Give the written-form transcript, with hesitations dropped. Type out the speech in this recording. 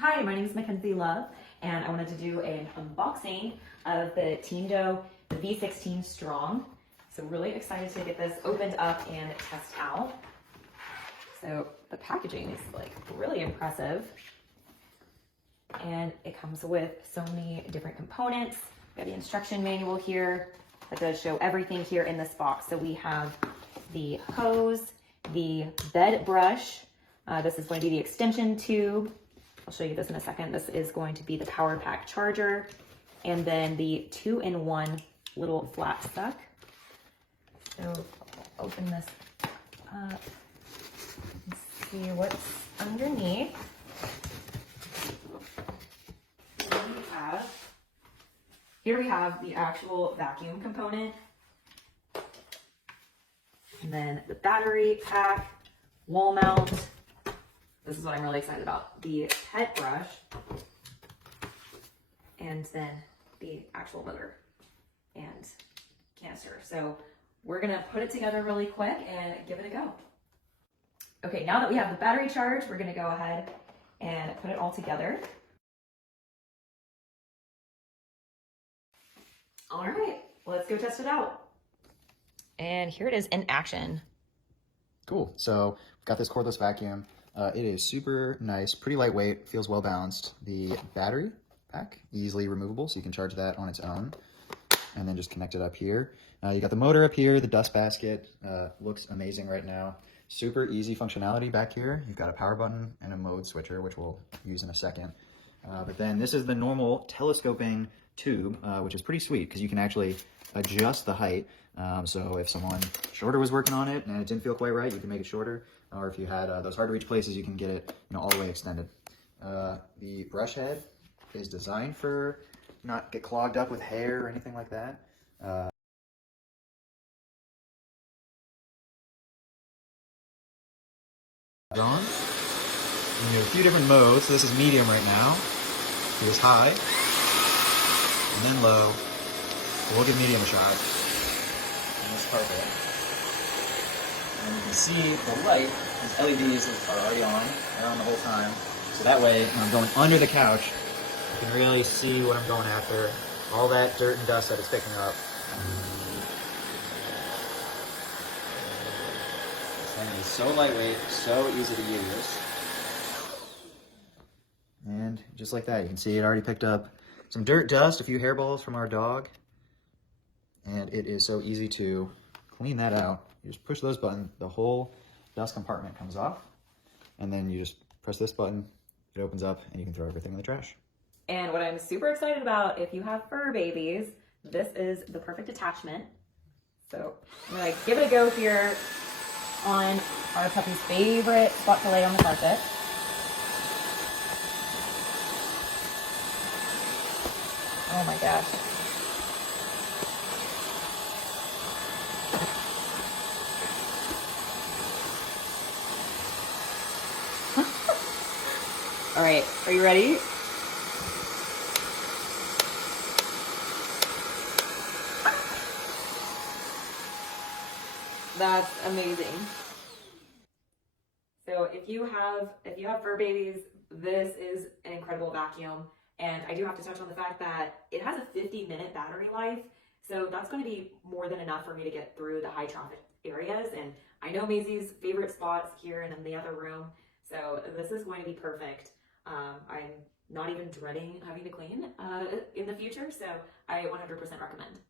Hi, my name is McKenzie Love, and I wanted to do an unboxing of the Teendow V16 STRONG. So really excited to get this opened up and test out. So the packaging is like really impressive. And it comes with so many different components. We've got the instruction manual here that does show everything here in this box. So we have the hose, the bed brush. This is going to be the extension tube. I'll show you this in a second. This is going to be the power pack charger, and then the 2-in-1 little flat suck. So I'll open this up and see what's underneath. Here we have the actual vacuum component, and then the battery pack, wall mount. This is what I'm really excited about. The pet brush, and then the actual motor and canister. So we're gonna put it together really quick and give it a go. Okay, now that we have the battery charged, we're gonna go ahead and put it all together. All right, let's go test it out. And here it is in action. Cool, so we've got this cordless vacuum. It is super nice, pretty lightweight, feels well balanced. The battery pack, easily removable, so you can charge that on its own. And then just connect it up here. You got the motor up here, the dust basket, looks amazing right now. Super easy functionality back here. You've got a power button and a mode switcher, which we'll use in a second. But then this is the normal telescoping tube, which is pretty sweet because you can actually adjust the height. So if someone shorter was working on it and it didn't feel quite right, you can make it shorter. Or if you had those hard to reach places, you can get it all the way extended. The brush head is designed for not get clogged up with hair or anything like that. On. And you have a few different modes. So this is medium right now. Here's high, and then low. So we'll give medium a shot. And this carpet. And you can see the light, these LEDs are already on. They're on the whole time. So that way, when I'm going under the couch, you can really see what I'm going after. All that dirt and dust that it's picking up. And it's so lightweight, so easy to use. And just like that, you can see it already picked up some dirt, dust, a few hairballs from our dog. And it is so easy to clean that out. You just push those buttons, the whole dust compartment comes off, and then you just press this button, it opens up, and you can throw everything in the trash. And what I'm super excited about, if you have fur babies, this is the perfect attachment. So I'm gonna give it a go here on our puppy's favorite spot to lay on the carpet. Oh my gosh. All right, are you ready? That's amazing. So if you have fur babies, this is an incredible vacuum. And I do have to touch on the fact that it has a 50-minute battery life. So that's going to be more than enough for me to get through the high traffic areas. And I know Maisie's favorite spots here and in the other room. So this is going to be perfect. I'm not even dreading having to clean in the future. So I 100% recommend.